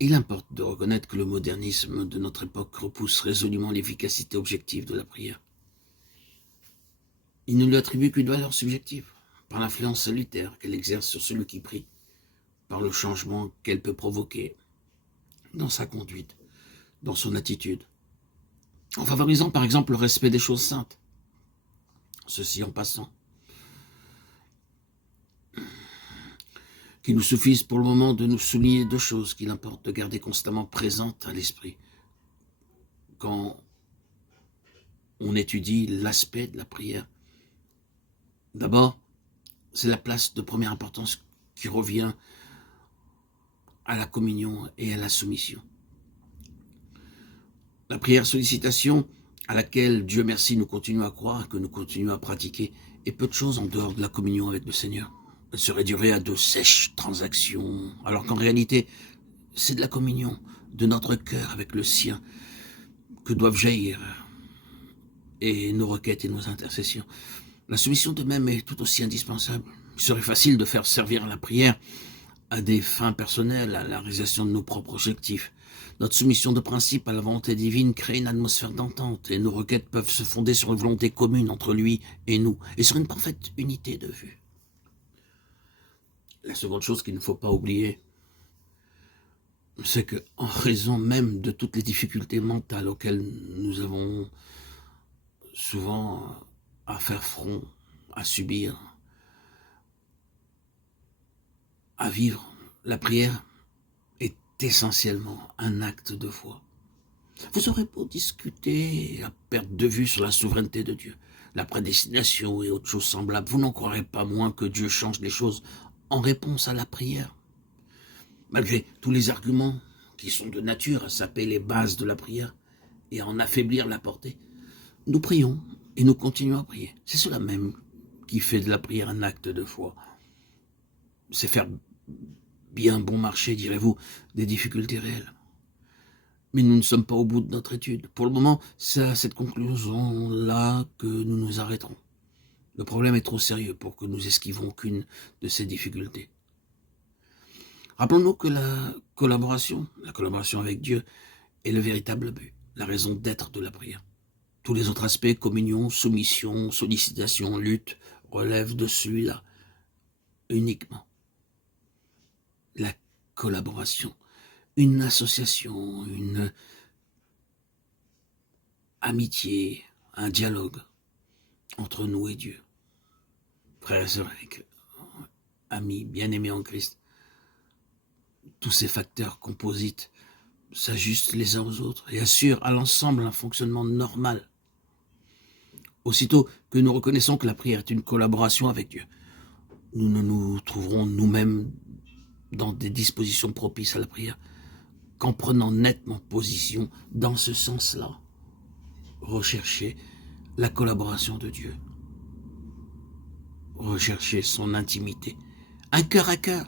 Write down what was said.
Il importe de reconnaître que le modernisme de notre époque repousse résolument l'efficacité objective de la prière. Il ne lui attribue qu'une valeur subjective, par l'influence salutaire qu'elle exerce sur celui qui prie, par le changement qu'elle peut provoquer dans sa conduite, dans son attitude, en favorisant par exemple le respect des choses saintes. Ceci en passant. Qu'il nous suffise pour le moment de nous souligner deux choses qu'il importe de garder constamment présentes à l'esprit quand on étudie l'aspect de la prière. D'abord, c'est la place de première importance qui revient à la communion et à la soumission. La prière sollicitation à laquelle, Dieu merci, nous continuons à croire, que nous continuons à pratiquer, est peu de choses en dehors de la communion avec le Seigneur. Elle se réduirait à de sèches transactions, alors qu'en réalité, c'est de la communion de notre cœur avec le sien que doivent jaillir et nos requêtes et nos intercessions. La soumission de même est tout aussi indispensable. Il serait facile de faire servir la prière à des fins personnelles, à la réalisation de nos propres objectifs. Notre soumission de principe à la volonté divine crée une atmosphère d'entente et nos requêtes peuvent se fonder sur une volonté commune entre lui et nous et sur une parfaite unité de vue. La seconde chose qu'il ne faut pas oublier, c'est que, en raison même de toutes les difficultés mentales auxquelles nous avons souvent à faire front, à subir, à vivre, la prière est essentiellement un acte de foi. Vous aurez beau discuter à perte de vue sur la souveraineté de Dieu, la prédestination et autres choses semblables, vous n'en croirez pas moins que Dieu change les choses en réponse à la prière. Malgré tous les arguments qui sont de nature à saper les bases de la prière et à en affaiblir la portée, nous prions et nous continuons à prier. C'est cela même qui fait de la prière un acte de foi. C'est faire bien bon marché, direz-vous, des difficultés réelles. Mais nous ne sommes pas au bout de notre étude. Pour le moment, c'est à cette conclusion-là que nous nous arrêterons. Le problème est trop sérieux pour que nous esquivons aucune de ces difficultés. Rappelons-nous que la collaboration avec Dieu est le véritable but, la raison d'être de la prière. Tous les autres aspects, communion, soumission, sollicitation, lutte, relèvent de celui-là uniquement. La collaboration, une association, une amitié, un dialogue entre nous et Dieu. Frères et sœurs, amis, bien-aimés en Christ, tous ces facteurs composites s'ajustent les uns aux autres et assurent à l'ensemble un fonctionnement normal. Aussitôt que nous reconnaissons que la prière est une collaboration avec Dieu, nous ne nous trouverons nous-mêmes dans des dispositions propices à la prière qu'en prenant nettement position dans ce sens-là. Rechercher la collaboration de Dieu. Rechercher son intimité. Un cœur à cœur.